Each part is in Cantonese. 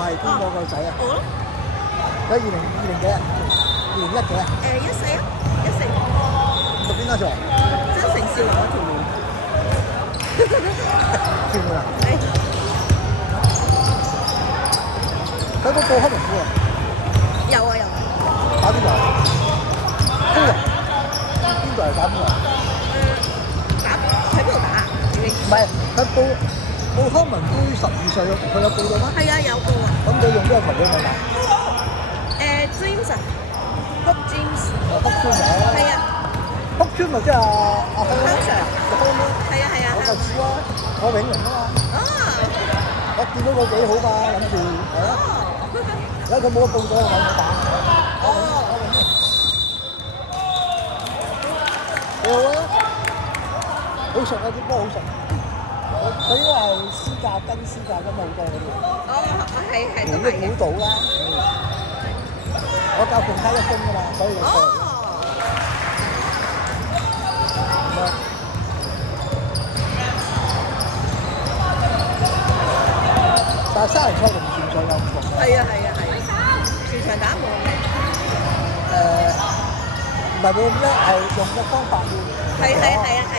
係邊個個仔啊？我咯。佢2020幾啊？2021幾啊14啊，14。讀邊間小學？增城少林嗰條路。屯門啊？係。佢有冇報黑龍江啊？有啊有啊。打邊爐？邊爐？邊度係打邊爐？打喺邊度打啊？唔係，佢報康文杯12歲，佢有報到咩？係啊，有報啊。咁你用邊個球隊名打？James 啊，Book James。Book James 啊？係啊。Book James 咪即係阿康 Sir。係啊係啊。我就知啦，我永榮啊嘛。我見到佢幾好嘛，諗住係啊。而家佢冇得報咗，我揾佢打。我永榮。幾好啊！好熟啊，啲波好熟。佢應該係私教跟好多嗰啲。係都係嘅。估到啦。我教共卡一中㗎嘛，所以但係3人賽同全場有唔同。係啊，全場打冇。唔係冇咁叻，係用嘅方法要。係啊，啱。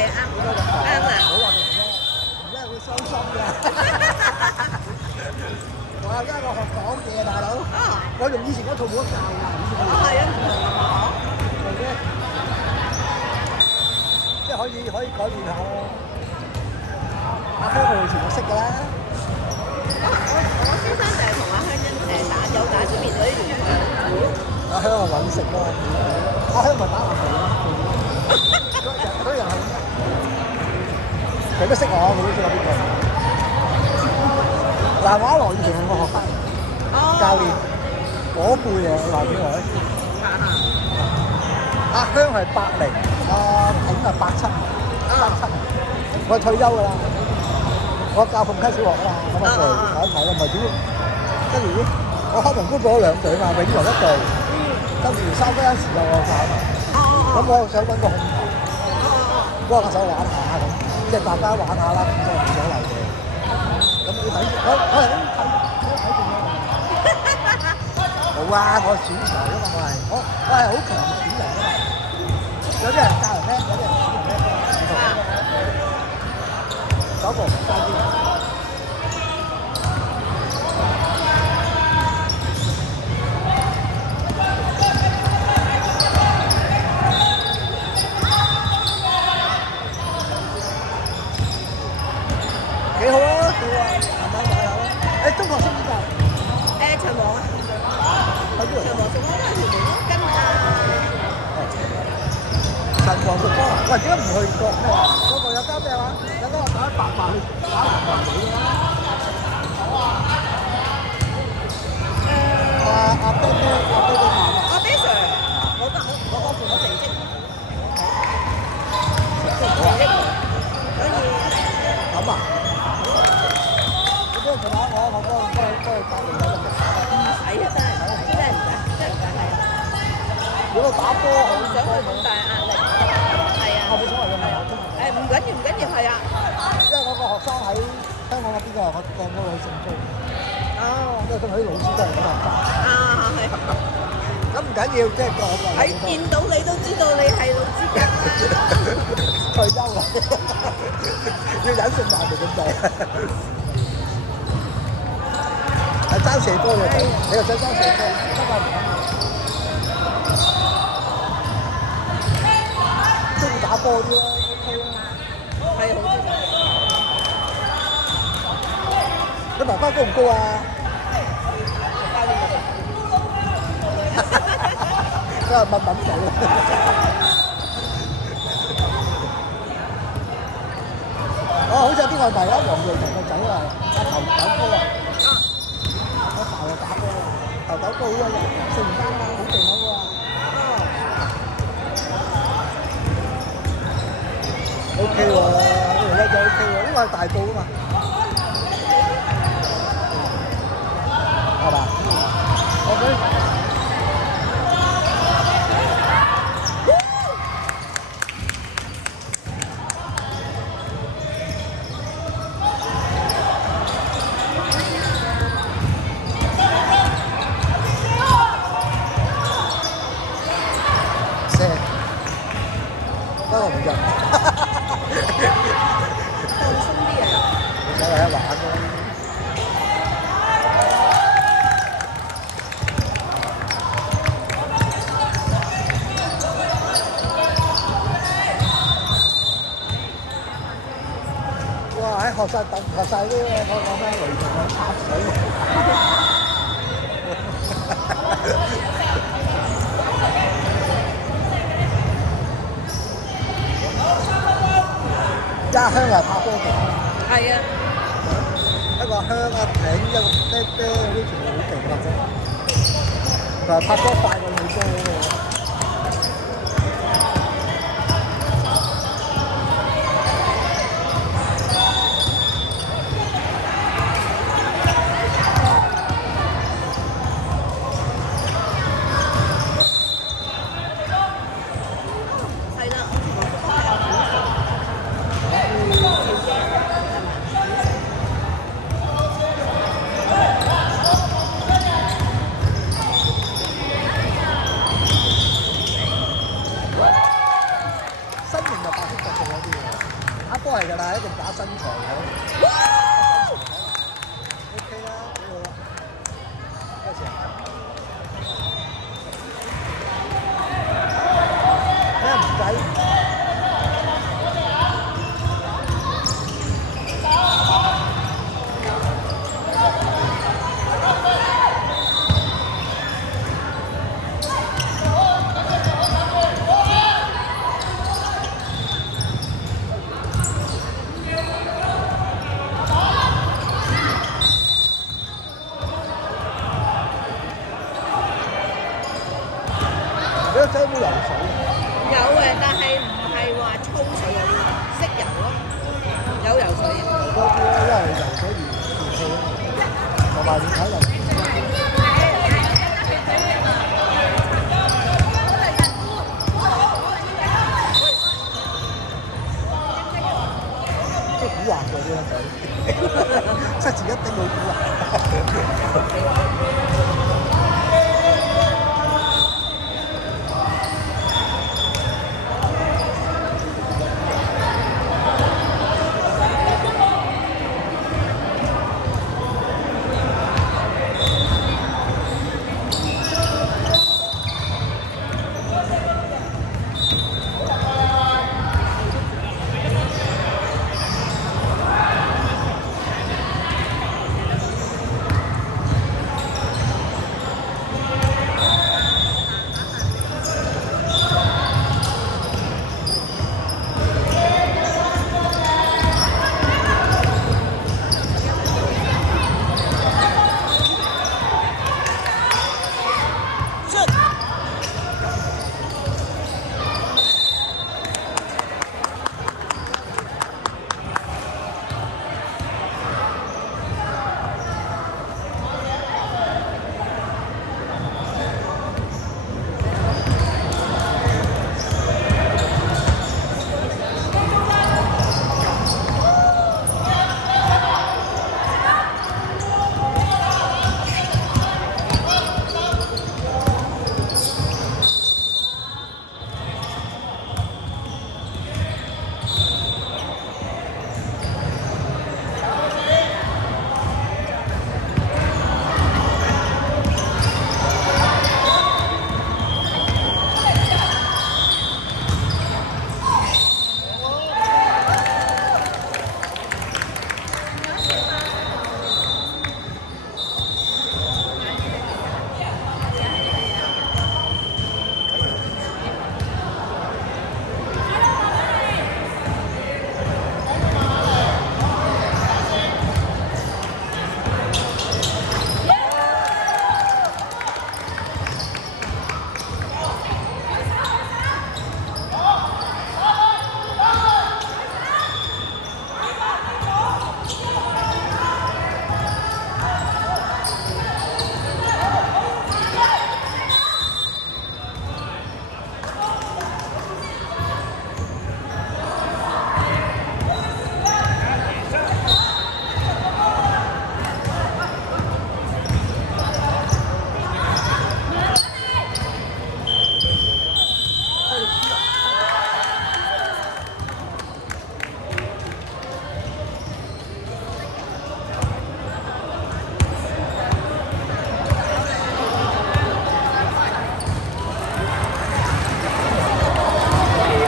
啱啊！唔好話唔叻會傷心㗎。我而家我學講嘢，大佬。我用以前嗰套冇得教㗎。係啊，即係可以改變下咯。阿香我以前就識㗎啦。我先生就係同阿香打出面嗰啲聯賽。阿香係揾食咯。阿香咪打籃球咯。嗰啲人係佢都識我，佢都知我邊個。南華來以前係我學生教練，嗰輩嘅話邊個咧？阿香係80，阿挺係87，我退休㗎啦。我教鳳溪小學啊嘛，咁啊過嚟睇一睇啦，咪點？跟住我黑龍江報咗2隊嘛，永樂1隊，跟住3分1時就我教嘛。咁我想揾個控球，幫下手玩下咁，即係大家玩下啦，咁就冇所謂嘅。咁你睇住，我係咁睇住我。冇啊，我選材啊嘛，我係好強選人㗎嘛。有啲人教人叻，有啲人選人叻㗎嘛。手部爭啲。幾好啊，慢慢打下啦。中學識唔識教？長王啊。喺邊度？長王熟光嗰條門咯，跟神王熟光啊！喂，點解唔去國咩？嗰個有間咩話？有間打白馬去打籃球隊㗎啦。阿邊邊阿 B Sir，我負責成績。咁啊？你邊個同我幫佢教練嗰度？唔使啊，真係唔使，係啊。如果打波好唔想佢咁大壓力。係啊。我冇所謂㗎嘛。唔緊要，係啊。因為我個學生喺香港嗰邊㗎，我掟咗佢去聖區。因為佢啲老師都係咁學法。係。咁唔緊要，即係個喺見到你都知道你係老資格啦。退休啦，要忍順埋嚟咁滯。係爭射波嘅，你又想爭射波，得唔得？中意打波啲咯，OK啦。係好啲。你爸爸高唔高啊？都係問仔啦。好似有啲外賣啦，黃瑞文個仔啊，阿頭豆哥啊，我大就打波喎，頭豆哥好威啊，食唔單啊，好勁口啊。OK 喎，呢條叻仔 OK 喎，呢個係大埔啊嘛，係嘛？我俾。唔入，放鬆啲啊！有嚟玩咯。哇！喺學晒呢個我講咩雷霆啊，插水。家鄉係拍波嘅，係啊，一個鄉啊頂一個啤啤嗰啲全部好勁嘅啫。同埋拍波快過你波嗰個。係啦，我同我哥係身形就白色特色嗰啲喎，打波嚟㗎啦，一定打身材嘅。OK 啦，幾好啦。多謝。咩唔使？你個仔會游水啊？有嘅，但係唔係話操水嗰啲，識游咯，有游水。游多啲啦，因為游水練氣啊嘛，同埋練體能。即係古惑嘅啲僆仔，出自一丁好古惑。